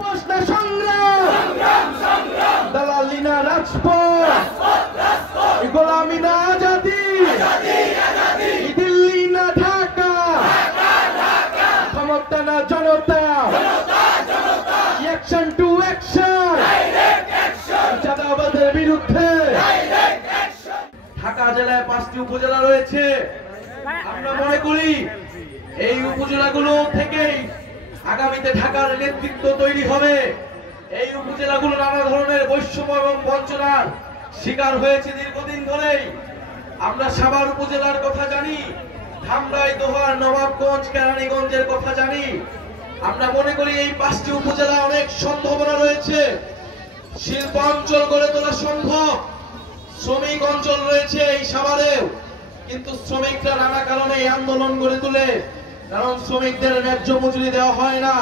প্রশ্ন সংগ্রাম দালালি না রাজপথ, গোলামি না আজাদি, দিল্লি না ঢাকা, ক্ষমতা না জনতা, অ্যাকশন টু অ্যাকশন, চাঁদাবাজের বিরুদ্ধে। ঢাকা জেলায় 5টি উপজেলা রয়েছে। আমরা মনে করি এই উপজেলাগুলো থেকেই আগামীতে ঢাকার নেতৃত্ব তৈরি হবে। এই উপজেলাগুলো নানা ধরনের বৈষম্য এবং বঞ্চনার শিকার হয়েছে দীর্ঘদিন ধরেই। আমরা সাভার উপজেলার কথা জানি, ধামরাই, দোহার, নবাবগঞ্জ, কেরানীগঞ্জের কথা জানি। আমরা মনে করি এই 5টি উপজেলা অনেক সম্ভাবনা রয়েছে, শিল্প অঞ্চল গড়ে তোলা সম্ভব, শ্রমিক অঞ্চল রয়েছে এই সাভারেও। কিন্তু শ্রমিকরা নানা কারণে আন্দোলন গড়ে তোলে, কারণ শ্রমিকদের ন্যায্য মজুরি দেওয়া হয় না।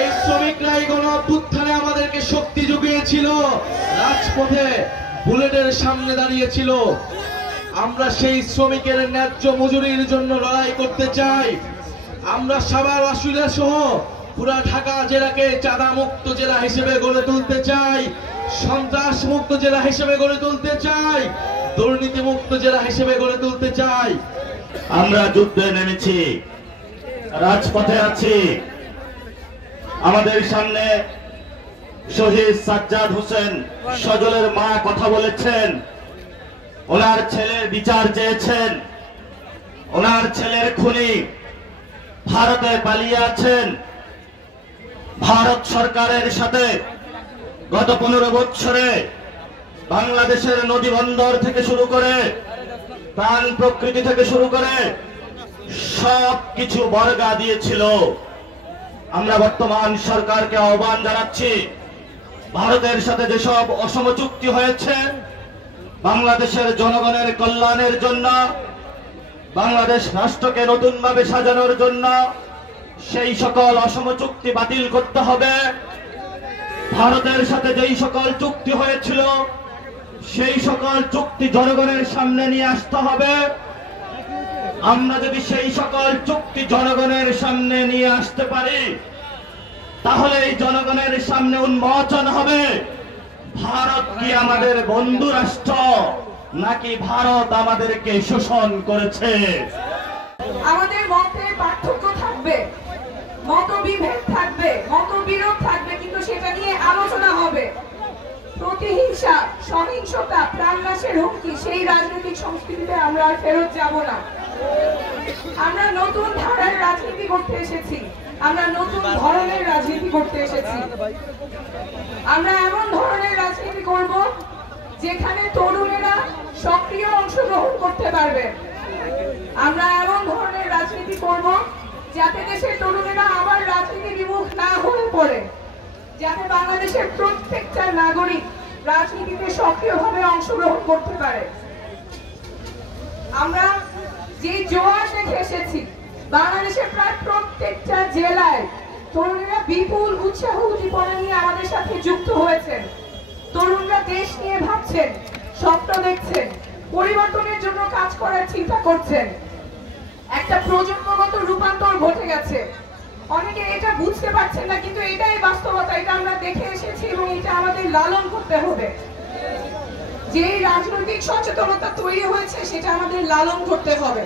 এই শ্রমিকরাই গণ-অভ্যুত্থানে আমাদেরকে শক্তি জুগিয়েছিল, রাজপথে বুলেটের সামনে দাঁড়িয়েছিল। আমরা সেই শ্রমিকের ন্যায্য মজুরির জন্য লড়াই করতে চাই। আমরা সাভার, আশুলিয়া সহ পুরা ঢাকা জেলাকে চাঁদা মুক্ত জেলা হিসেবে গড়ে তুলতে চাই, সন্ত্রাস মুক্ত জেলা হিসেবে গড়ে তুলতে চাই, দুর্নীতি মুক্ত জেলা হিসেবে গড়ে তুলতে চাই। আমরা যুদ্ধে নেমেছি, রাজপথে আছি। আমাদের সামনে শহীদ সাজ্জাদ হোসেন সজলের মা কথা বলেছেন, ওনার ছেলের বিচার চেয়েছেন। ওনার ছেলের খুনি ভারতে পালিয়ে আছেন। ভারত সরকারের সাথে গত 15 বছরে বাংলাদেশের নদী বন্দর থেকে শুরু করে প্রাণ প্রকৃতি থেকে শুরু করে সবকিছু বর্গা দিয়েছিল। আমরা বর্তমান সরকারকে আহ্বান জানাচ্ছি, ভারতের সাথে যেসব অসম চুক্তি হয়েছে বাংলাদেশের জনগণের কল্যাণের জন্য, বাংলাদেশ রাষ্ট্রকে নতুনভাবে সাজানোর জন্য, সেই সকল অসম চুক্তি বাতিল করতে হবে। ভারতের সাথে যেই সকল চুক্তি হয়েছিল সেই সকল চুক্তি জনগণের সামনে নিয়ে আসতে হবে। আমরা যদি সেই সকল চুক্তি জনগণের সামনে নিয়ে আসতে পারি, তাহলে এই জনগণের সামনে উন্মোচন হবে ভারত কি আমাদের বন্ধু রাষ্ট্র নাকি ভারত আমাদেরকে শোষণ করেছে। আমাদের মতে পার্থক্য থাকবে, মতবিভেদ থাকবে, মতবিরোধ থাকবে, কিন্তু সেটা নিয়ে আলোচনা হবে। প্রতিহিংসা, সহিংসতা, প্রাণনাশের হুমকি, সেই রাজনৈতিক সংস্কৃতিতে আমরা আর ফেরত যাব না। আমরা নতুন ধারার রাজনীতি করতে এসেছি, আমরা নতুন ধরনের রাজনীতি করতে এসেছি। আমরা এমন ধরনের রাজনীতি করব যেখানে তরুণেরা সক্রিয় অংশগ্রহণ করতে পারবে। আমরা এমন ধরনের রাজনীতি করব যাতে দেশের তরুণেরা আবার রাজনীতি বিমুখ না হয়ে পড়ে, যাতে বাংলাদেশের প্রত্যেকটা নাগরিক রাজনীতিতে সক্রিয়ভাবে অংশগ্রহণ করতে পারে। আমরা যে জোয়ার দেখে এসেছি, বাংলাদেশের প্রায় প্রত্যেকটা জেলায় তরুণেরা বিপুল উৎসাহ উদ্দীপনা নিয়ে আমাদের সাথে যুক্ত হয়েছেন। তরুণরা দেশ নিয়ে ভাবছেন, স্বপ্ন দেখছেন, পরিবর্তনের জন্য কাজ করার চিন্তা করছেন। একটা প্রজন্মগত রূপান্তর ঘটে গেছে। অনেকে এটা বুঝতে পারছেন না, কিন্তু এটাই বাস্তবতা, এটা আমরা দেখে এসেছি এবং এটা আমাদের লালন করতে হবে। যে রাজনৈতিক সচেতনতা তৈরি হয়েছে সেটা আমাদের লালন করতে হবে।